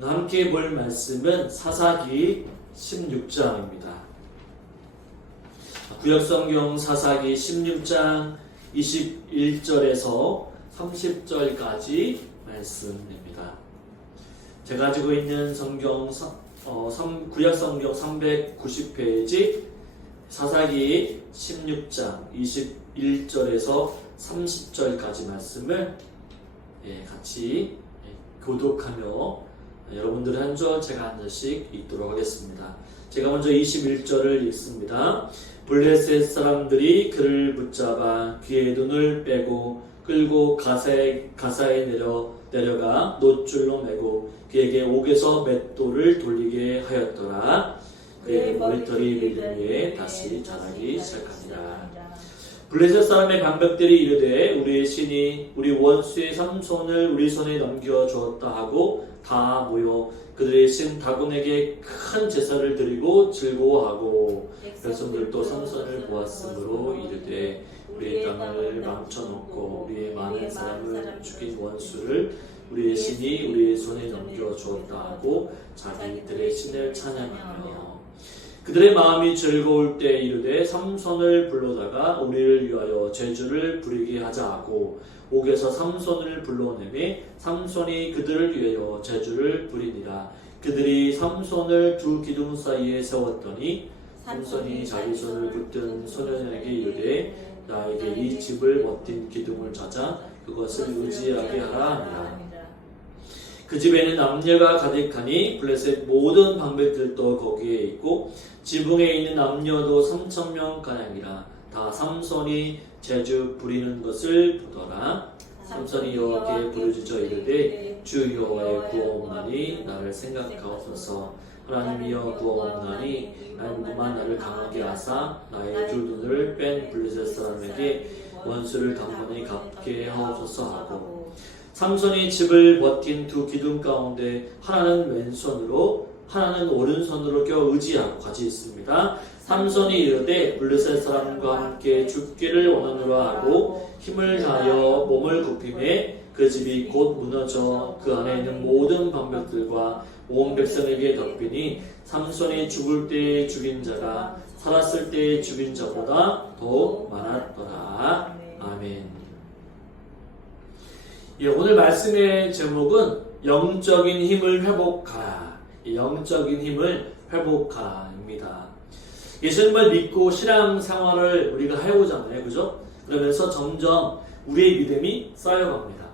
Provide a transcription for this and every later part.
오늘 함께 볼 말씀은 사사기 16장입니다. 구약성경 사사기 16장 21절에서 30절까지 말씀입니다. 제가 가지고 있는 성경 구약성경 390페이지 사사기 16장 21절에서 30절까지 말씀을 같이 교독하며 여러분들의 한 절, 제가 한 절씩 읽도록 하겠습니다. 제가 먼저 21절을 읽습니다. 블레셋 사람들이 그를 붙잡아 그의 눈을 빼고 끌고 가사에 내려가 놋줄로 매고 그에게 옥에서 맷돌을 돌리게 하였더라. 그의 머리털이 밀린 후에 다시 자라기 시작합니다. 블레셋 사람의 방백들이 이르되 우리의 신이 우리 원수의 삼손을 우리 손에 넘겨 주었다 하고 다 모여 그들의 신 다곤에게 큰 제사를 드리고 즐거워하고 백성들도 삼손을 보았으므로 이르되 우리의 땅을 망쳐놓고 우리의 많은 사람을 죽인 원수를 우리의 신이 우리의 손에 넘겨 주었다 하고 자기들의 신을 찬양하며 그들의 마음이 즐거울 때 이르되 삼손을 불러다가 우리를 위하여 제주를 부리게 하자 하고 옥에서 삼손을 불러내매 삼손이 그들을 위하여 제주를 부리니라. 그들이 삼손을 두 기둥 사이에 세웠더니 삼손이 자기 손을 붙든 소년에게 이르되 나에게 이 집을 버틴 기둥을 찾아 그것을 의지하게 하라 하니라. 그 집에는 남녀가 가득하니 블레셋 모든 방백들도 거기에 있고 지붕에 있는 남녀도 3,000명 가량이라. 다 삼손이 제주 부리는 것을 보더라. 삼손이 여호와께 부르짖어 이르되 주 여호와의 구원하니 나를 생각하옵소서. 하나님이여 구원하니 누구만 나를 강하게 하사 나의 두 눈을 뺀 블레셋 사람에게 원수를 단번에 갚게 하옵소서 하고 삼손이 집을 버틴 두 기둥 가운데 하나는 왼손으로 하나는 오른손으로 껴 의지하고 같이 있습니다. 삼손이 이르되 블레셋 사람과 함께 죽기를 원하노라 하고 힘을 다하여 몸을 굽히매 그 집이 곧 무너져 그 안에 있는 모든 방백들과 온 백성에게 덮이니 삼손이 죽을 때에 죽인 자가 살았을 때에 죽인 자보다 더 많았더라. 아멘. 오늘 말씀의 제목은 영적인 힘을 회복하라. 영적인 힘을 회복하라입니다. 예수님을 믿고 신앙생활을 우리가 해오잖아요. 그죠? 그러면서 점점 우리의 믿음이 쌓여갑니다.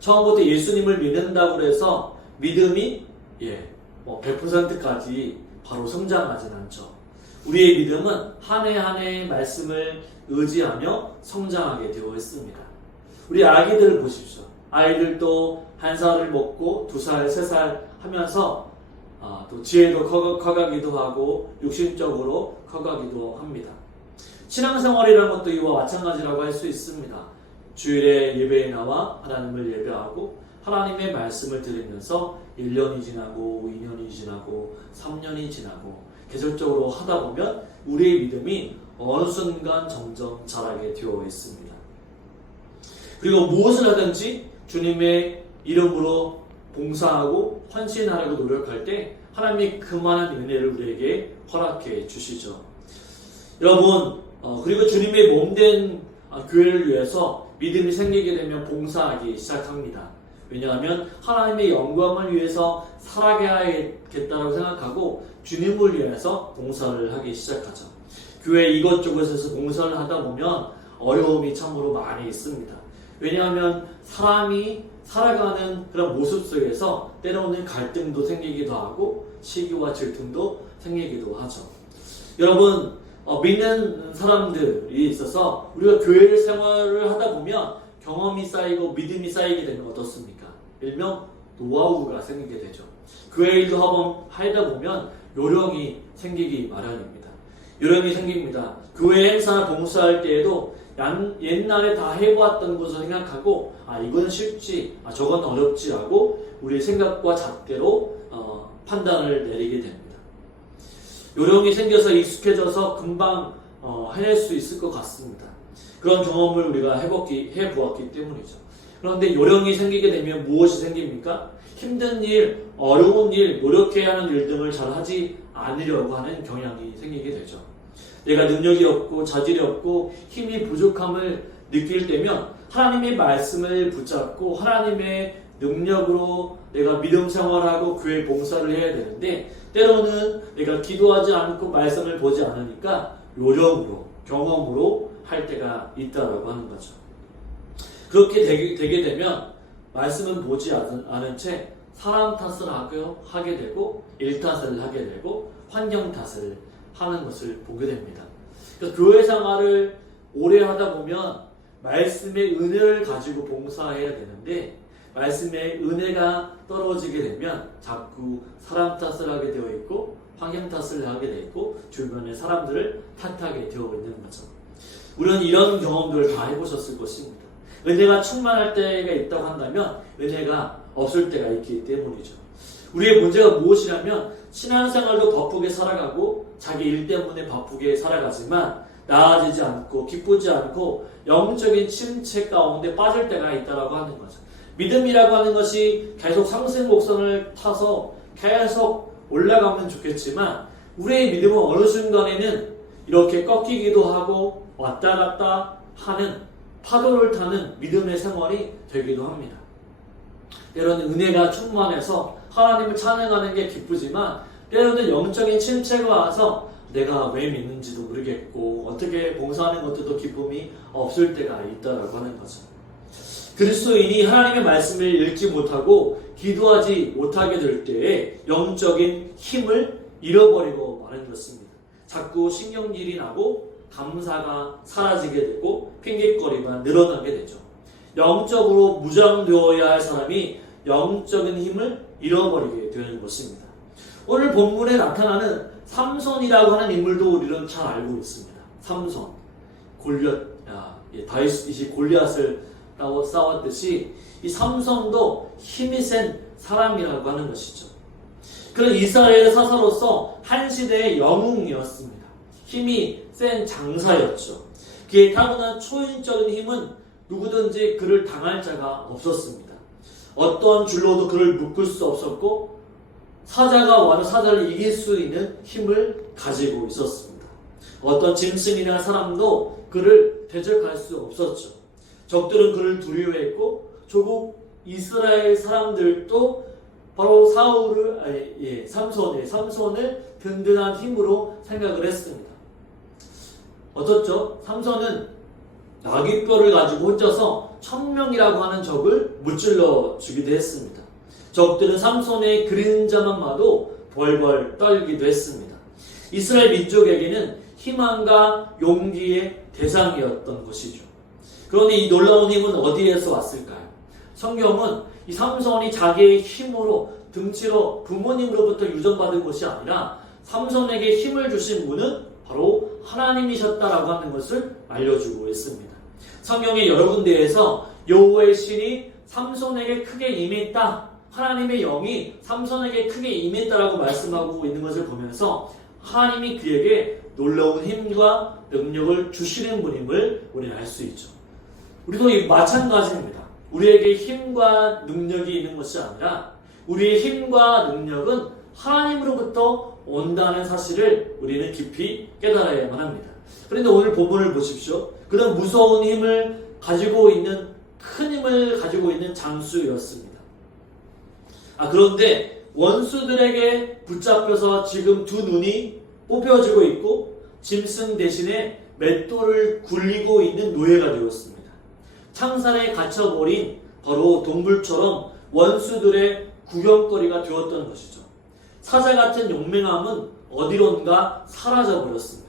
처음부터 예수님을 믿는다고 해서 믿음이 100%까지 바로 성장하진 않죠. 우리의 믿음은 한 해 한 해의 말씀을 의지하며 성장하게 되어 있습니다. 우리 아기들을 보십시오. 아이들도 1살을 먹고 2살, 3살 하면서 또 지혜도 커가기도 하고 육신적으로 커가기도 합니다. 신앙생활이라는 것도 이와 마찬가지라고 할 수 있습니다. 주일에 예배에 나와 하나님을 예배하고 하나님의 말씀을 들으면서 1년이 지나고 2년이 지나고 3년이 지나고 계속적으로 하다 보면 우리의 믿음이 어느 순간 점점 자라게 되어 있습니다. 그리고 무엇을 하든지 주님의 이름으로 봉사하고 헌신하려고 노력할 때 하나님이 그만한 은혜를 우리에게 허락해 주시죠. 여러분, 그리고 주님의 몸된 교회를 위해서 믿음이 생기게 되면 봉사하기 시작합니다. 왜냐하면 하나님의 영광을 위해서 살아가야겠다고 생각하고 주님을 위해서 봉사를 하기 시작하죠. 교회 이것저것에서 봉사를 하다 보면 어려움이 참으로 많이 있습니다. 왜냐하면 사람이 살아가는 그런 모습 속에서 때로는 갈등도 생기기도 하고 시기와 질투도 생기기도 하죠. 여러분, 믿는 사람들이 있어서 우리가 교회 생활을 하다 보면 경험이 쌓이고 믿음이 쌓이게 되면 어떻습니까? 일명 노하우가 생기게 되죠. 교회 일도 하다 보면 요령이 생기기 마련입니다. 요령이 생깁니다. 교회 행사 봉사할 때에도 옛날에 다 해보았던 것을 생각하고 이건 쉽지, 저건 어렵지 하고 우리의 생각과 잣대로 판단을 내리게 됩니다. 요령이 생겨서 익숙해져서 금방 해낼 수 있을 것 같습니다. 그런 경험을 우리가 해보았기 때문이죠. 그런데 요령이 생기게 되면 무엇이 생깁니까? 힘든 일, 어려운 일, 노력해야 하는 일 등을 잘 하지 않으려고 하는 경향이 생기게 되죠. 내가 능력이 없고 자질이 없고 힘이 부족함을 느낄 때면 하나님의 말씀을 붙잡고 하나님의 능력으로 내가 믿음 생활하고 교회 봉사를 해야 되는데, 때로는 내가 기도하지 않고 말씀을 보지 않으니까 요령으로, 경험으로 할 때가 있다라고 하는 거죠. 그렇게 되게 되면 말씀은 보지 않은 채 사람 탓을 하게 되고 일 탓을 하게 되고 환경 탓을 하는 것을 보게 됩니다. 그러니까 교회 생활을 오래 하다 보면 말씀의 은혜를 가지고 봉사해야 되는데, 말씀의 은혜가 떨어지게 되면 자꾸 사람 탓을 하게 되어 있고 환경 탓을 하게 되어 있고 주변의 사람들을 탓하게 되어 있는 거죠. 우리는 이런 경험들을 다 해보셨을 것입니다. 은혜가 충만할 때가 있다고 한다면 은혜가 없을 때가 있기 때문이죠. 우리의 문제가 무엇이냐면 신앙생활도 바쁘게 살아가고 자기 일 때문에 바쁘게 살아가지만 나아지지 않고 기쁘지 않고 영적인 침체 가운데 빠질 때가 있다고 하는 거죠. 믿음이라고 하는 것이 계속 상승 곡선을 타서 계속 올라가면 좋겠지만 우리의 믿음은 어느 순간에는 이렇게 꺾이기도 하고 왔다 갔다 하는 파도를 타는 믿음의 생활이 되기도 합니다. 때로는 은혜가 충만해서 하나님을 찬양하는 게 기쁘지만 때로는 영적인 침체가 와서 내가 왜 믿는지도 모르겠고 어떻게 봉사하는 것도 기쁨이 없을 때가 있다라고 하는 거죠. 그리스도인이 하나님의 말씀을 읽지 못하고 기도하지 못하게 될 때에 영적인 힘을 잃어버리고 마는 것입니다. 자꾸 신경질이 나고 감사가 사라지게 되고 핑계거리가 늘어나게 되죠. 영적으로 무장되어야 할 사람이 영적인 힘을 잃어버리게 되는 것입니다. 오늘 본문에 나타나는 삼손이라고 하는 인물도 우리는 잘 알고 있습니다. 삼손, 다윗이 골리앗을 싸웠듯이 이 삼손도 힘이 센 사람이라고 하는 것이죠. 그런 이스라엘의 사사로서 한 시대의 영웅이었습니다. 힘이 센 장사였죠. 그의 타고난 초인적인 힘은 누구든지 그를 당할 자가 없었습니다. 어떤 줄로도 그를 묶을 수 없었고 사자가 와서 사자를 이길 수 있는 힘을 가지고 있었습니다. 어떤 짐승이나 사람도 그를 대적할 수 없었죠. 적들은 그를 두려워했고 조국 이스라엘 사람들도 바로 삼손을 든든한 힘으로 생각을 했습니다. 어떻죠? 삼손은 나귀뼈를 가지고 혼자서 1000명이라고 하는 적을 무찔러 주기도 했습니다. 적들은 삼손의 그림자만 봐도 벌벌 떨기도 했습니다. 이스라엘 민족에게는 희망과 용기의 대상이었던 것이죠. 그런데 이 놀라운 힘은 어디에서 왔을까요? 성경은 이 삼손이 자기의 힘으로 등치로 부모님으로부터 유전받은 것이 아니라 삼손에게 힘을 주신 분은 바로 하나님이셨다라고 하는 것을 알려주고 있습니다. 성경의 여러 군데에서 여호와의 신이 삼손에게 크게 임했다, 하나님의 영이 삼손에게 크게 임했다라고 말씀하고 있는 것을 보면서 하나님이 그에게 놀라운 힘과 능력을 주시는 분임을 우리는 알 수 있죠. 우리도 마찬가지입니다. 우리에게 힘과 능력이 있는 것이 아니라 우리의 힘과 능력은 하나님으로부터 온다는 사실을 우리는 깊이 깨달아야만 합니다. 그런데 오늘 본문을 보십시오. 그런 무서운 힘을 가지고 있는, 큰 힘을 가지고 있는 장수였습니다. 그런데 원수들에게 붙잡혀서 지금 두 눈이 뽑혀지고 있고 짐승 대신에 맷돌을 굴리고 있는 노예가 되었습니다. 창살에 갇혀버린 바로 동물처럼 원수들의 구경거리가 되었던 것이죠. 사자 같은 용맹함은 어디론가 사라져버렸습니다.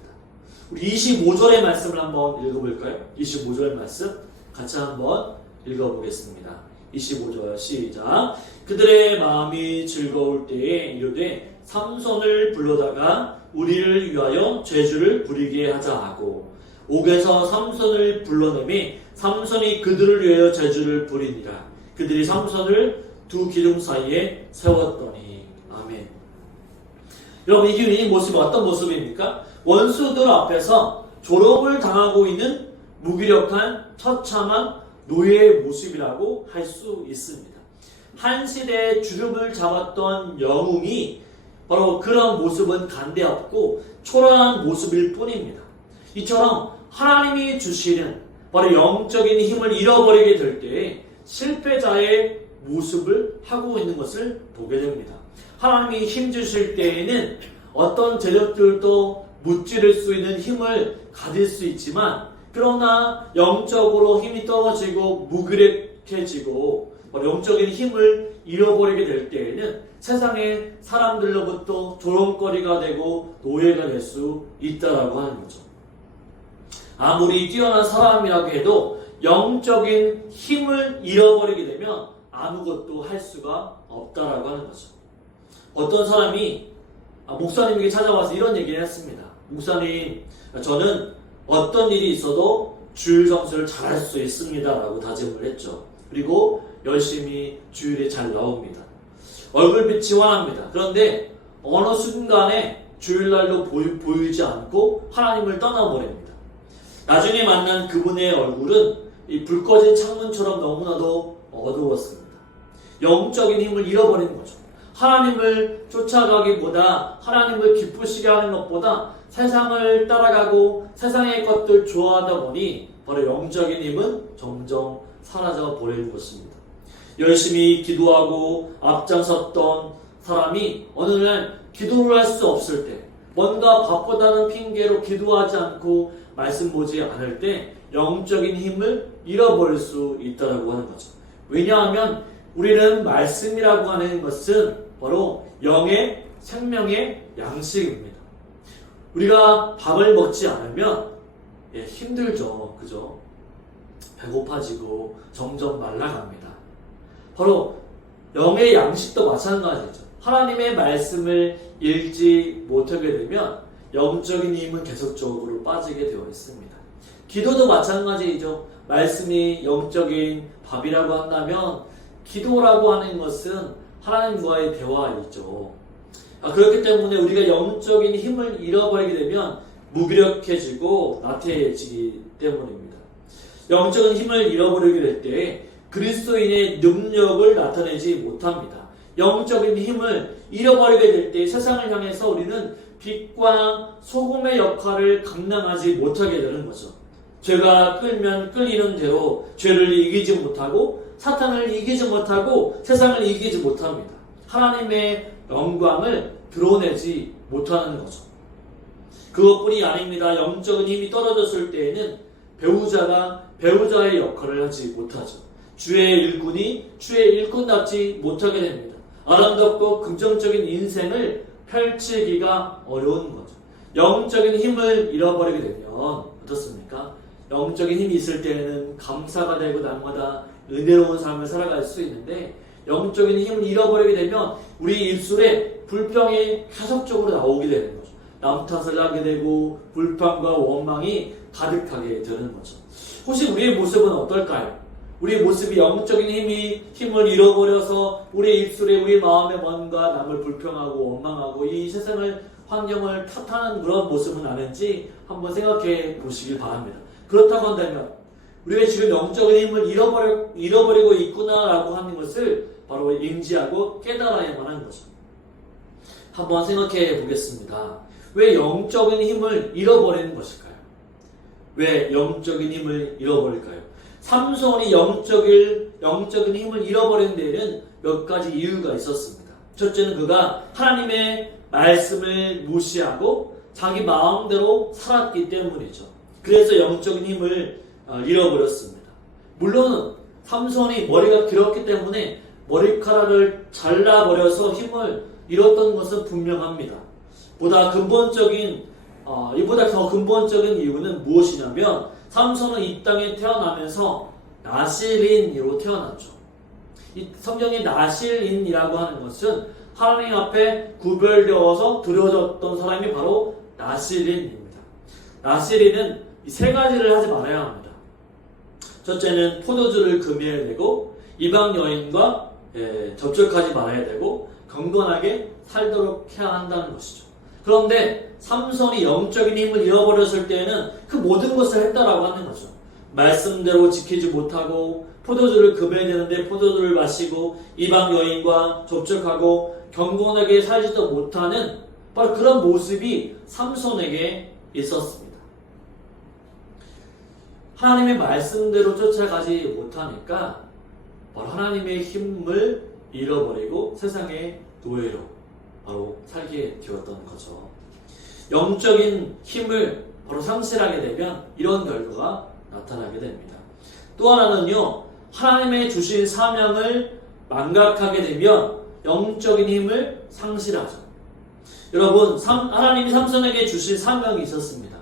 우리 25절의 말씀을 한번 읽어볼까요? 25절 말씀 같이 한번 읽어보겠습니다. 25절 시작. 그들의 마음이 즐거울 때에 이르되 삼손을 불러다가 우리를 위하여 죄주를 부리게 하자 하고 옥에서 삼손을 불러내매 삼손이 그들을 위하여 죄주를 부리니라. 그들이 삼손을 두 기둥 사이에 세웠더니. 아멘. 여러분, 이 모습은 어떤 모습입니까? 원수들 앞에서 조롱을 당하고 있는 무기력한 처참한 노예의 모습이라고 할 수 있습니다. 한 시대에 주름을 잡았던 영웅이 바로 그런 모습은 간대없고 초라한 모습일 뿐입니다. 이처럼 하나님이 주시는 바로 영적인 힘을 잃어버리게 될 때에 실패자의 모습을 하고 있는 것을 보게 됩니다. 하나님이 힘 주실 때에는 어떤 재력들도 무찌를 수 있는 힘을 가질 수 있지만, 그러나 영적으로 힘이 떨어지고 무기력해지고 영적인 힘을 잃어버리게 될 때에는 세상의 사람들로부터 조롱거리가 되고 노예가 될 수 있다라고 하는 거죠. 아무리 뛰어난 사람이라고 해도 영적인 힘을 잃어버리게 되면 아무것도 할 수가 없다라고 하는 거죠. 어떤 사람이 목사님에게 찾아와서 이런 얘기를 했습니다. 목사님, 저는 어떤 일이 있어도 주일 성수를 잘할 수 있습니다 라고 다짐을 했죠. 그리고 열심히 주일에 잘 나옵니다. 얼굴빛이 환합니다. 그런데 어느 순간에 주일날도 보이지 않고 하나님을 떠나버립니다. 나중에 만난 그분의 얼굴은 이 불 꺼진 창문처럼 너무나도 어두웠습니다. 영적인 힘을 잃어버린 거죠. 하나님을 쫓아가기보다, 하나님을 기쁘시게 하는 것보다 세상을 따라가고 세상의 것들 좋아하다 보니 바로 영적인 힘은 점점 사라져 버리는 것입니다. 열심히 기도하고 앞장섰던 사람이 어느 날 기도를 할 수 없을 때, 뭔가 바쁘다는 핑계로 기도하지 않고 말씀 보지 않을 때 영적인 힘을 잃어버릴 수 있다고 하는 거죠. 왜냐하면 우리는 말씀이라고 하는 것은 바로 영의 생명의 양식입니다. 우리가 밥을 먹지 않으면 힘들죠. 그죠? 배고파지고 점점 말라갑니다. 바로 영의 양식도 마찬가지죠. 하나님의 말씀을 읽지 못하게 되면 영적인 힘은 계속적으로 빠지게 되어 있습니다. 기도도 마찬가지이죠. 말씀이 영적인 밥이라고 한다면 기도라고 하는 것은 하나님과의 대화이죠. 그렇기 때문에 우리가 영적인 힘을 잃어버리게 되면 무기력해지고 나태해지기 때문입니다. 영적인 힘을 잃어버리게 될 때 그리스도인의 능력을 나타내지 못합니다. 영적인 힘을 잃어버리게 될 때 세상을 향해서 우리는 빛과 소금의 역할을 감당하지 못하게 되는 거죠. 죄가 끌면 끌리는 대로 죄를 이기지 못하고 사탄을 이기지 못하고 세상을 이기지 못합니다. 하나님의 영광을 드러내지 못하는 거죠. 그것뿐이 아닙니다. 영적인 힘이 떨어졌을 때에는 배우자가 배우자의 역할을 하지 못하죠. 주의 일꾼이 주의 일꾼답지 못하게 됩니다. 아름답고 긍정적인 인생을 펼치기가 어려운 거죠. 영적인 힘을 잃어버리게 되면 어떻습니까? 영적인 힘이 있을 때는 감사가 되고 날마다 은혜로운 삶을 살아갈 수 있는데, 영적인 힘을 잃어버리게 되면 우리 입술에 불평이 계속적으로 나오게 되는 거죠. 남 탓을 하게 되고 불평과 원망이 가득하게 되는 거죠. 혹시 우리의 모습은 어떨까요? 우리의 모습이 영적인 힘을 잃어버려서 우리 입술에 우리 마음에 뭔가 남을 불평하고 원망하고 이 세상을 환경을 탓하는 그런 모습은 아닌지 한번 생각해 보시길 바랍니다. 그렇다고 한다면 우리가 지금 영적인 힘을 잃어버리고 있구나라고 하는 것을 바로 인지하고 깨달아야만 하는 거죠. 한번 생각해 보겠습니다. 왜 영적인 힘을 잃어버리는 것일까요? 왜 영적인 힘을 잃어버릴까요? 삼손이 영적인 힘을 잃어버린 데에는 몇 가지 이유가 있었습니다. 첫째는 그가 하나님의 말씀을 무시하고 자기 마음대로 살았기 때문이죠. 그래서 영적인 힘을 잃어버렸습니다. 물론 삼손이 머리가 길었기 때문에 머리카락을 잘라버려서 힘을 잃었던 것은 분명합니다. 이보다 더 근본적인 이유는 무엇이냐면 삼손은 이 땅에 태어나면서 나실인으로 태어났죠. 이 성경의 나실인이라고 하는 것은 하나님 앞에 구별되어서 드려졌던 사람이 바로 나실인입니다. 나실인은 이 세 가지를 하지 말아야 합니다. 첫째는 포도주를 금해야 되고, 이방 여인과 접촉하지 말아야 되고, 경건하게 살도록 해야 한다는 것이죠. 그런데 삼손이 영적인 힘을 잃어버렸을 때에는 그 모든 것을 했다라고 하는 거죠. 말씀대로 지키지 못하고 포도주를 금해야 되는데 포도주를 마시고 이방 여인과 접촉하고 경건하게 살지도 못하는 바로 그런 모습이 삼손에게 있었습니다. 하나님의 말씀대로 쫓아가지 못하니까 바로 하나님의 힘을 잃어버리고 세상의 노예로 바로 살게 되었던 거죠. 영적인 힘을 바로 상실하게 되면 이런 결과가 나타나게 됩니다. 또 하나는요, 하나님의 주신 사명을 망각하게 되면 영적인 힘을 상실하죠. 여러분, 하나님이 삼손에게 주신 사명이 있었습니다.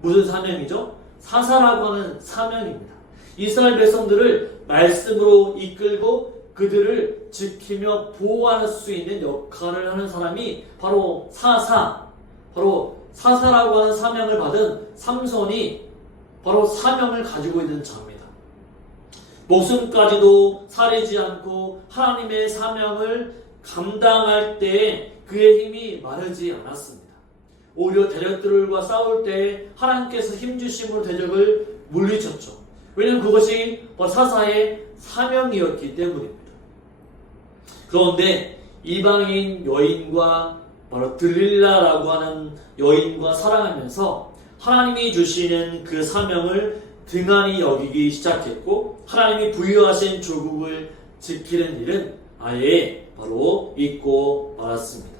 무슨 사명이죠? 사사라고 하는 사명입니다. 이스라엘 백성들을 말씀으로 이끌고 그들을 지키며 보호할 수 있는 역할을 하는 사람이 바로 바로 사사라고 하는 사명을 받은 삼손이 바로 사명을 가지고 있는 자입니다. 목숨까지도 사리지 않고 하나님의 사명을 감당할 때 그의 힘이 마르지 않았습니다. 오히려 대적들과 싸울 때 하나님께서 힘주심으로 대적을 물리쳤죠. 왜냐하면 그것이 사사의 사명이었기 때문입니다. 그런데 이방인 여인과 바로 들릴라라고 하는 여인과 사랑하면서 하나님이 주시는 그 사명을 등한히 여기기 시작했고 하나님이 부여하신 조국을 지키는 일은 아예 바로 잊고 말았습니다.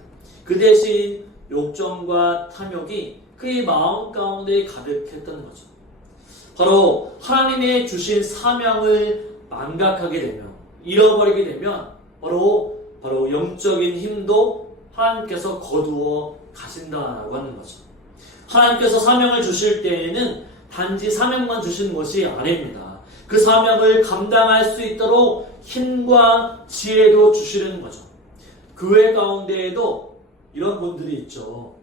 그 대신 욕정과 탐욕이 그의 마음 가운데 가득했던 거죠. 바로 하나님의 주신 사명을 망각하게 되면, 잃어버리게 되면 바로 영적인 힘도 하나님께서 거두어 가신다라고 하는 거죠. 하나님께서 사명을 주실 때에는 단지 사명만 주시는 것이 아닙니다. 그 사명을 감당할 수 있도록 힘과 지혜도 주시는 거죠. 교회 가운데에도 이런 분들이 있죠.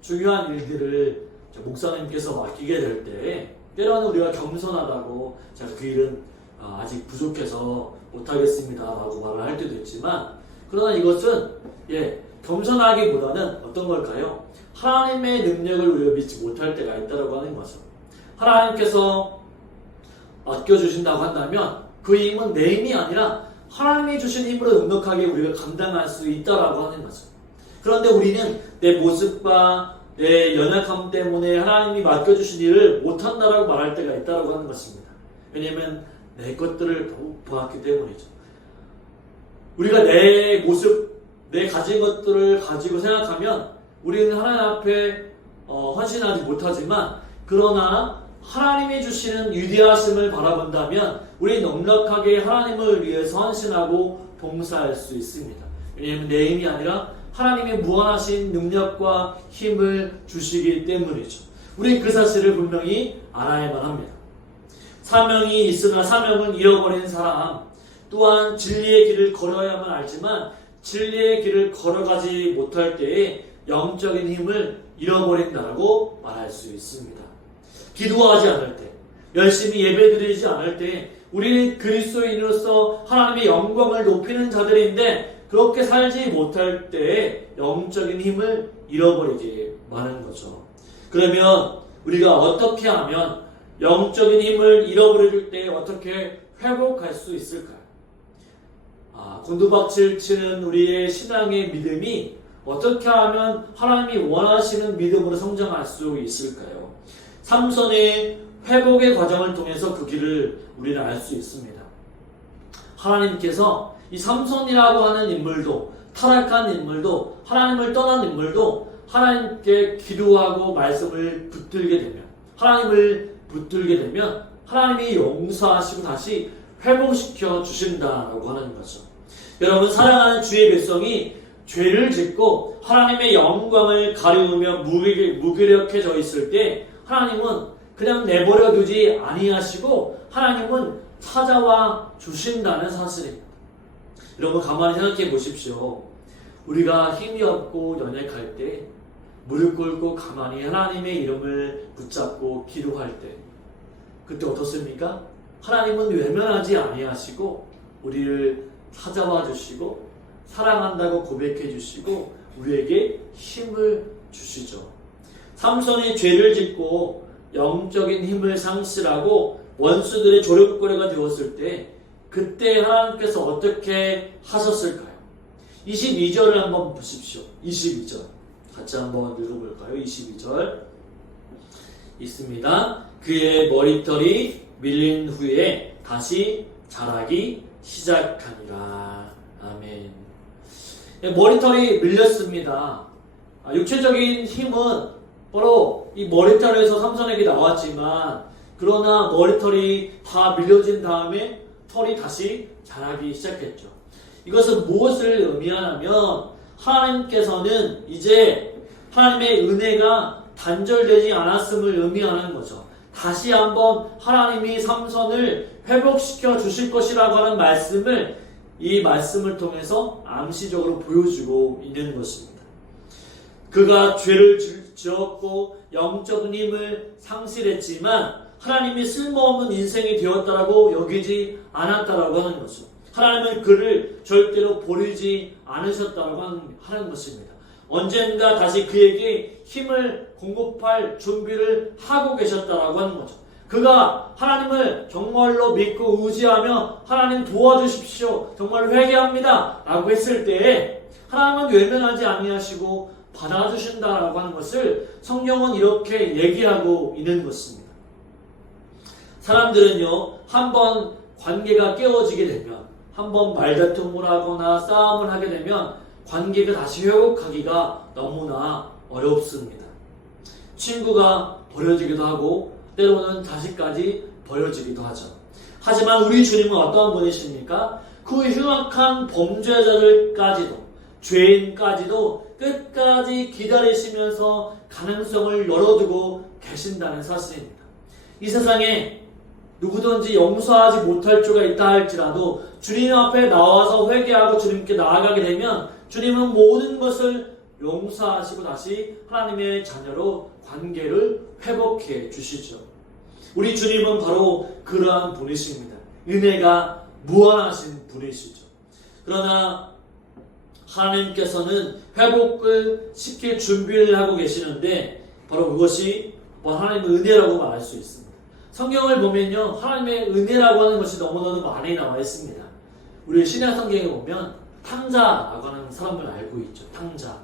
중요한 일들을 목사님께서 맡기게 될 때 때로는 우리가 겸손하다고 제가 그 일은 아직 부족해서 못하겠습니다 라고 말을 할 때도 있지만, 그러나 이것은 겸손하기보다는 어떤 걸까요? 하나님의 능력을 우리가 믿지 못할 때가 있다고 하는 거죠. 하나님께서 맡겨주신다고 한다면 그 힘은 내 힘이 아니라 하나님이 주신 힘으로 넉넉하게 우리가 감당할 수 있다라고 하는 거죠. 그런데 우리는 내 모습과 내 연약함 때문에 하나님이 맡겨주신 일을 못한다라고 말할 때가 있다라고 하는 것입니다. 왜냐하면 내 것들을 너무 보았기 때문이죠. 우리가 내 모습, 내 가진 것들을 가지고 생각하면 우리는 하나님 앞에 헌신하지 못하지만, 그러나 하나님이 주시는 위대하심을 바라본다면 우리는 넉넉하게 하나님을 위해서 헌신하고 봉사할 수 있습니다. 왜냐하면 내 힘이 아니라 하나님의 무한하신 능력과 힘을 주시기 때문이죠. 우리는 그 사실을 분명히 알아야만 합니다. 사명이 있으나 사명을 잃어버린 사람, 또한 진리의 길을 걸어야만 알지만 진리의 길을 걸어가지 못할 때에 영적인 힘을 잃어버린다고 말할 수 있습니다. 기도하지 않을 때, 열심히 예배드리지 않을 때 우리는 그리스도인으로서 하나님의 영광을 높이는 자들인데 그렇게 살지 못할 때 영적인 힘을 잃어버리게 마는 거죠. 그러면 우리가 어떻게 하면 영적인 힘을 잃어버릴 때 어떻게 회복할 수 있을까요? 곤두박질 치는 우리의 신앙의 믿음이 어떻게 하면 하나님이 원하시는 믿음으로 성장할 수 있을까요? 삼손의 회복의 과정을 통해서 그 길을 우리는 알 수 있습니다. 하나님께서 이 삼손이라고 하는 인물도, 타락한 인물도, 하나님을 떠난 인물도 하나님께 기도하고 말씀을 붙들게 되면, 하나님을 붙들게 되면 하나님이 용서하시고 다시 회복시켜 주신다라고 하는 거죠. 여러분, 사랑하는 주의 백성이 죄를 짓고 하나님의 영광을 가리우며 무기력해져 있을 때 하나님은 그냥 내버려 두지 아니하시고 하나님은 찾아와 주신다는 사실입니다. 여러분, 가만히 생각해 보십시오. 우리가 힘이 없고 연약할 때 무릎 꿇고 가만히 하나님의 이름을 붙잡고 기도할 때 그때 어떻습니까? 하나님은 외면하지 아니하시고 우리를 찾아와 주시고 사랑한다고 고백해 주시고 우리에게 힘을 주시죠. 삼손이 죄를 짓고 영적인 힘을 상실하고 원수들의 조력거리가 되었을 때 그때 하나님께서 어떻게 하셨을까요? 22절을 한번 보십시오. 22절 같이 한번 읽어볼까요? 22절 있습니다. 그의 머리털이 밀린 후에 다시 자라기 시작하니라. 아멘. 머리털이 밀렸습니다. 육체적인 힘은 바로 이 머리털에서 삼손에게 나왔지만, 그러나 머리털이 다 밀려진 다음에 털이 다시 자라기 시작했죠. 이것은 무엇을 의미하냐면, 하나님께서는 이제 하나님의 은혜가 단절되지 않았음을 의미하는 거죠. 다시 한번 하나님이 삼손을 회복시켜 주실 것이라고 하는 말씀을 이 말씀을 통해서 암시적으로 보여주고 있는 것입니다. 그가 죄를 지었고 영적인 힘을 상실했지만 하나님이 쓸모없는 인생이 되었다라고 여기지 않았다라고 하는 거죠. 하나님은 그를 절대로 버리지 않으셨다라고 하는 것입니다. 언젠가 다시 그에게 힘을 공급할 준비를 하고 계셨다라고 하는 거죠. 그가 하나님을 정말로 믿고 의지하며 하나님 도와주십시오, 정말 회개합니다 라고 했을 때에 하나님은 외면하지 아니하시고 받아주신다라고 하는 것을 성경은 이렇게 얘기하고 있는 것입니다. 사람들은요, 한번 관계가 깨어지게 되면, 한번 말다툼을 하거나 싸움을 하게 되면 관계가 다시 회복하기가 너무나 어렵습니다. 친구가 버려지기도 하고 때로는 자식까지 버려지기도 하죠. 하지만 우리 주님은 어떤 분이십니까? 그 흉악한 범죄자들까지도, 죄인까지도 끝까지 기다리시면서 가능성을 열어두고 계신다는 사실입니다. 이 세상에 누구든지 용서하지 못할 자가 있다 할지라도 주님 앞에 나와서 회개하고 주님께 나아가게 되면 주님은 모든 것을 용서하시고 다시 하나님의 자녀로 관계를 회복해 주시죠. 우리 주님은 바로 그러한 분이십니다. 은혜가 무한하신 분이시죠. 그러나 하나님께서는 회복을 시킬 준비를 하고 계시는데 바로 그것이 하나님의 은혜라고 말할 수 있습니다. 성경을 보면요, 하나님의 은혜라고 하는 것이 너무너무 많이 나와 있습니다. 우리 신약 성경에 보면 탕자라고 하는 사람을 알고 있죠. 탕자.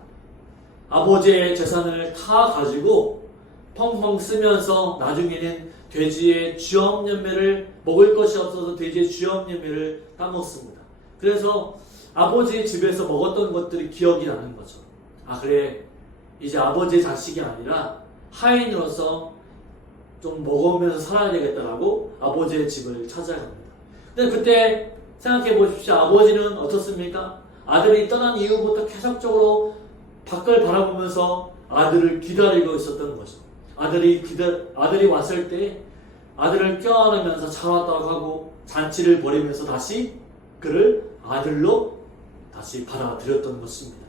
아버지의 재산을 다 가지고 펑펑 쓰면서 나중에는 돼지의 쥐엄열매를 먹을 것이 없어서 돼지의 쥐엄열매를 따먹습니다. 그래서 아버지의 집에서 먹었던 것들이 기억이 나는 거죠. 아, 그래, 이제 아버지의 자식이 아니라 하인으로서 좀 먹으면서 살아야 되겠다라고 아버지의 집을 찾아갑니다. 근데 그때 생각해 보십시오. 아버지는 어떻습니까? 아들이 떠난 이후부터 계속적으로 밖을 바라보면서 아들을 기다리고 있었던 거죠. 아들이 왔을 때 아들을 껴안으면서 잘 왔다고 하고 잔치를 벌이면서 다시 그를 아들로 다시 받아들였던 것입니다.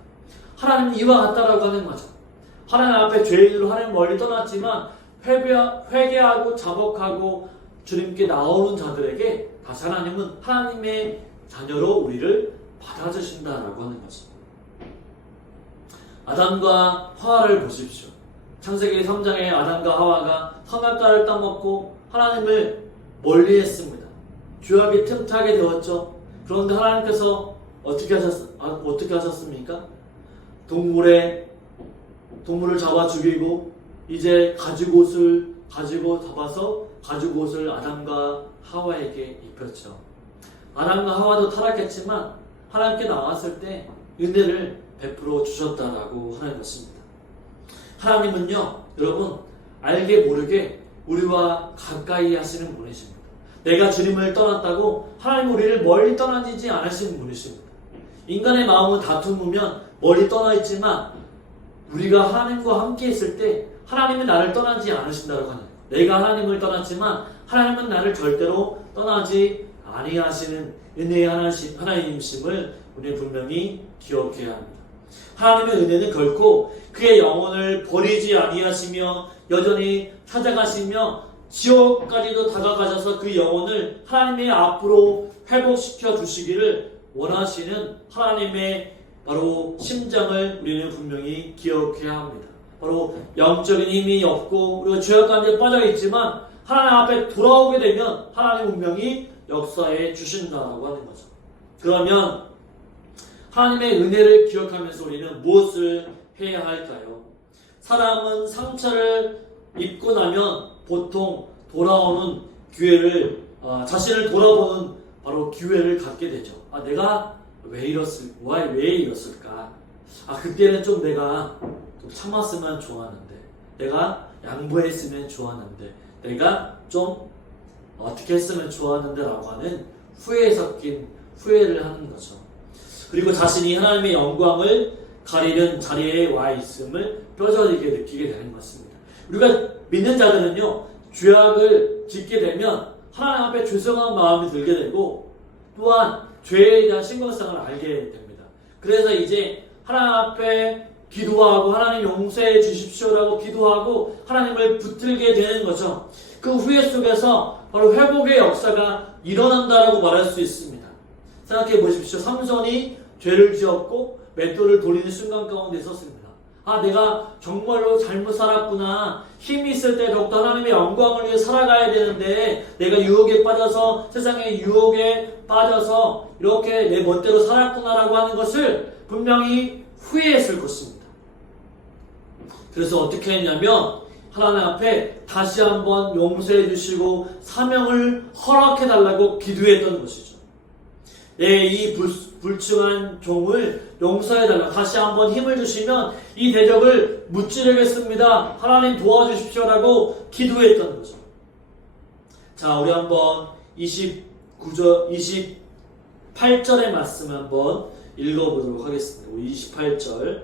하나님은 이와 같다라고 하는 거죠. 하나님 앞에 죄인으로 하나님 멀리 떠났지만 회개하고 자복하고 주님께 나오는 자들에게 다시 하나님은 하나님의 자녀로 우리를 받아주신다라고 하는 거죠. 아담과 하와를 보십시오. 창세기 3장에 아담과 하와가 선악과를 따먹고 하나님을 멀리했습니다. 죄악이 틈타게 되었죠. 그런데 하나님께서 어떻게 하셨습니까? 동물을 잡아 죽이고 이제 가죽옷을 가지고 잡아서 가죽옷을 아담과 하와에게 입혔죠. 아담과 하와도 타락했지만 하나님께 나왔을 때 은혜를 베풀어 주셨다라고 하는 것입니다. 하나님은요, 여러분, 알게 모르게 우리와 가까이 하시는 분이십니다. 내가 주님을 떠났다고 하나님 우리를 멀리 떠나지 않으시는 분이십니다. 인간의 마음은 다투면 멀리 떠나 있지만 우리가 하나님과 함께 있을 때 하나님은 나를 떠나지 않으신다고 하는, 내가 하나님을 떠났지만 하나님은 나를 절대로 떠나지 아니하시는 은혜의 하나님이심을 우리는 분명히 기억해야 합니다. 하나님의 은혜는 결코 그의 영혼을 버리지 아니하시며 여전히 찾아가시며 지옥까지도 다가가셔서 그 영혼을 하나님의 앞으로 회복시켜 주시기를 원하시는 하나님의 바로 심장을 우리는 분명히 기억해야 합니다. 바로 영적인 힘이 없고 우리가 죄악 가운데 빠져 있지만 하나님 앞에 돌아오게 되면 하나님 운명이 역사해 주신다라고 하는 거죠. 그러면 하나님의 은혜를 기억하면서 우리는 무엇을 해야 할까요? 사람은 상처를 입고 나면 보통 돌아오는 기회를 자신을 돌아보는 바로 기회를 갖게 되죠. 내가 왜 이랬을까? 그때는 좀 내가 좀 참았으면 좋았는데, 내가 양보했으면 좋았는데, 내가 좀 어떻게 했으면 좋았는데 라고 하는 후회에 섞인 후회를 하는 거죠. 그리고 자신이 하나님의 영광을 가리는 자리에 와 있음을 뼈저리게 느끼게 되는 것입니다. 우리가 믿는 자들은요, 죄악을 짓게 되면 하나님 앞에 죄송한 마음이 들게 되고, 또한 죄에 대한 심각성을 알게 됩니다. 그래서 이제 하나님 앞에 기도하고 하나님 용서해 주십시오라고 기도하고 하나님을 붙들게 되는 거죠. 그 후회 속에서 바로 회복의 역사가 일어난다라고 말할 수 있습니다. 생각해 보십시오. 삼손이 죄를 지었고 맷돌을 돌리는 순간 가운데 있었습니다. 내가 정말로 잘못 살았구나. 힘이 있을 때 더욱더 하나님의 영광을 위해 살아가야 되는데 내가 유혹에 빠져서 세상의 유혹에 빠져서 이렇게 내 멋대로 살았구나라고 하는 것을 분명히 후회했을 것입니다. 그래서 어떻게 했냐면 하나님 앞에 다시 한번 용서해 주시고 사명을 허락해 달라고 기도했던 것이죠. 이 불충한 종을 용서해 달라. 다시 한번 힘을 주시면 이 대적을 무찌르겠습니다. 하나님 도와주십시오라고 기도했던 거죠. 자, 우리 한번 28절의 말씀 한번 읽어보도록 하겠습니다. 28절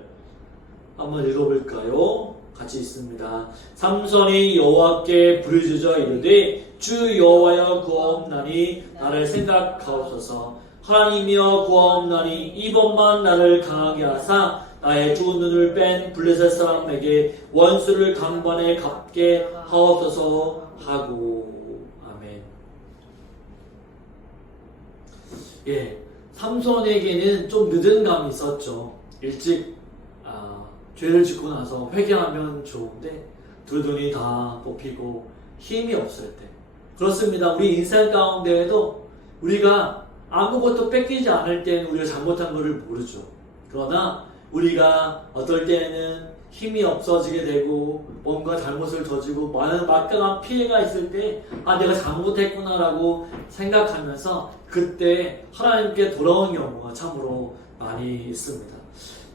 한번 읽어볼까요? 같이 있습니다. 삼손이 여호와께 부르짖어 이르되 주 여호와여 구하옵나니 나를 생각하옵소서. 하나님이여 구하옵나니 이번만 나를 강하게 하사 나의 두 눈을 뺀 블레셋 사람에게 원수를 강반에 갚게 하옵소서 하고. 아멘. 삼손에게는 좀 늦은 감이 있었죠. 일찍 죄를 짓고 나서 회개하면 좋은데 두 눈이 다 뽑히고 힘이 없을 때. 그렇습니다. 우리 인생 가운데에도 우리가 아무것도 뺏기지 않을 때는 우리가 잘못한 것을 모르죠. 그러나 우리가 어떨 때는 힘이 없어지게 되고 뭔가 잘못을 저지르고 많은 막강한 피해가 있을 때 내가 잘못했구나 라고 생각하면서 그때 하나님께 돌아온 경우가 참으로 많이 있습니다.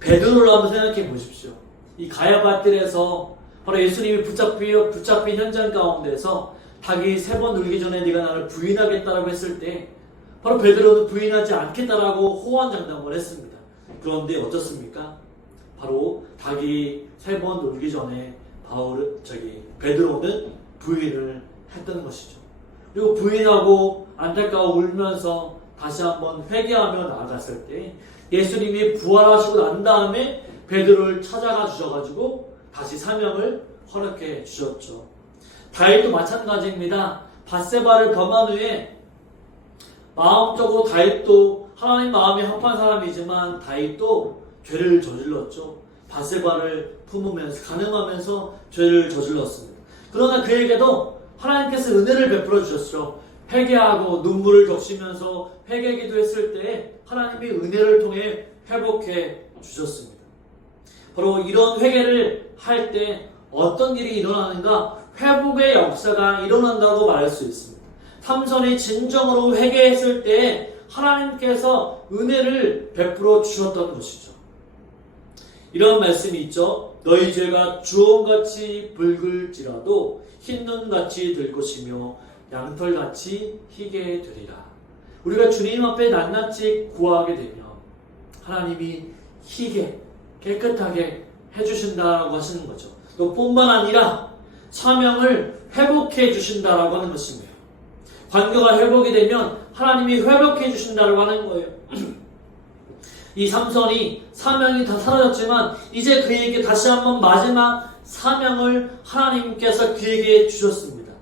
베드로를 한번 생각해 보십시오. 이 가야바뜰에서 바로 예수님이 붙잡힌 현장 가운데서 닭이 3번 울기 전에 네가 나를 부인하겠다라고 했을 때 바로 베드로는 부인하지 않겠다라고 호언장담을 했습니다. 그런데 어떻습니까? 바로 닭이 3번 울기 전에 베드로는 부인을 했던 것이죠. 그리고 부인하고 안타까워 울면서 다시 한번 회개하며 나아갔을 때 예수님이 부활하시고 난 다음에 베드로를 찾아가 주셔가지고 다시 사명을 허락해 주셨죠. 다윗도 마찬가지입니다. 밧세바를 범한 후에 마음적으로 다윗도 하나님 마음에 합한 사람이지만 다윗도 죄를 저질렀죠. 밧세바를 품으면서 가늠하면서 죄를 저질렀습니다. 그러나 그에게도 하나님께서 은혜를 베풀어 주셨죠. 회개하고 눈물을 적시면서 회개 기도했을 때 하나님이 은혜를 통해 회복해 주셨습니다. 바로 이런 회개를 할 때 어떤 일이 일어나는가? 회복의 역사가 일어난다고 말할 수 있습니다. 삼손이 진정으로 회개했을 때 하나님께서 은혜를 베풀어 주셨던 것이죠. 이런 말씀이 있죠. 너희 죄가 주홍같이 붉을지라도 흰눈같이 될 것이며 양털같이 희게 되리라. 우리가 주님 앞에 낱낱이 구하게 되면 하나님이 희게 깨끗하게 해주신다고 하시는 거죠. 또 뿐만 아니라 사명을 회복해 주신다라고 하는 것입니다. 관계가 회복이 되면 하나님이 회복해 주신다라고 하는 거예요. 이 삼손이 사명이 다 사라졌지만 이제 그에게 다시 한번 마지막 사명을 하나님께서 그에게 주셨습니다.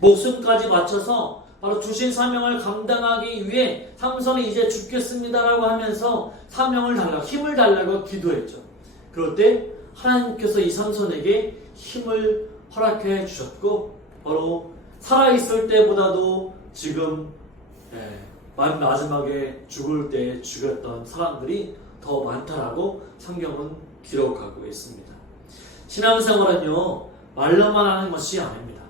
목숨까지 바쳐서 바로 주신 사명을 감당하기 위해 삼손이 이제 죽겠습니다라고 하면서 사명을 달라고, 힘을 달라고 기도했죠. 그럴 때 하나님께서 이 삼손에게 힘을 허락해 주셨고 바로 살아있을 때보다도 지금 마지막에 죽을 때 죽였던 사람들이 더 많다라고 성경은 기록하고 있습니다. 신앙생활은요, 말로만 하는 것이 아닙니다.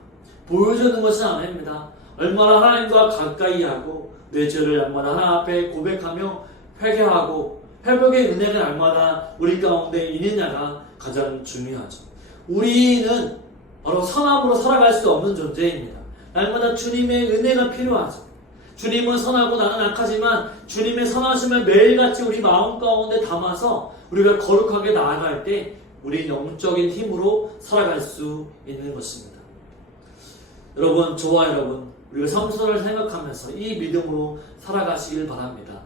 보여주는 것이 아닙니다. 얼마나 하나님과 가까이 하고 내 죄를 얼마나 하나님 앞에 고백하며 회개하고 회복의 은혜가 얼마나 우리 가운데 있느냐가 가장 중요하죠. 우리는 바로 선함으로 살아갈 수 없는 존재입니다. 날마다 주님의 은혜가 필요하죠. 주님은 선하고 나는 악하지만 주님의 선하심을 매일같이 우리 마음 가운데 담아서 우리가 거룩하게 나아갈 때 우리 영적인 힘으로 살아갈 수 있는 것입니다. 여러분, 저와 여러분, 우리가 성서를 생각하면서 이 믿음으로 살아가시길 바랍니다.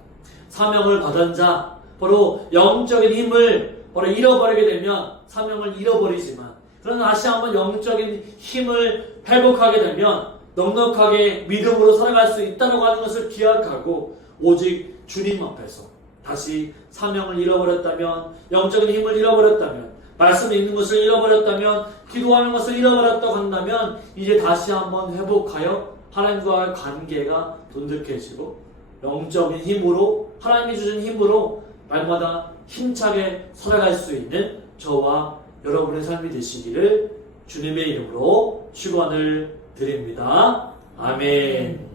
사명을 받은 자, 바로 영적인 힘을 바로 잃어버리게 되면 사명을 잃어버리지만, 그러나 다시 한번 영적인 힘을 회복하게 되면 넉넉하게 믿음으로 살아갈 수 있다고 하는 것을 기억하고 오직 주님 앞에서 다시 사명을 잃어버렸다면, 영적인 힘을 잃어버렸다면, 말씀을 읽는 것을 잃어버렸다면, 기도하는 것을 잃어버렸다고 한다면 이제 다시 한번 회복하여 하나님과의 관계가 돈득해지고 영적인 힘으로, 하나님이 주신 힘으로 날마다 힘차게 살아갈 수 있는 저와 여러분의 삶이 되시기를 주님의 이름으로 축원을 드립니다. 아멘.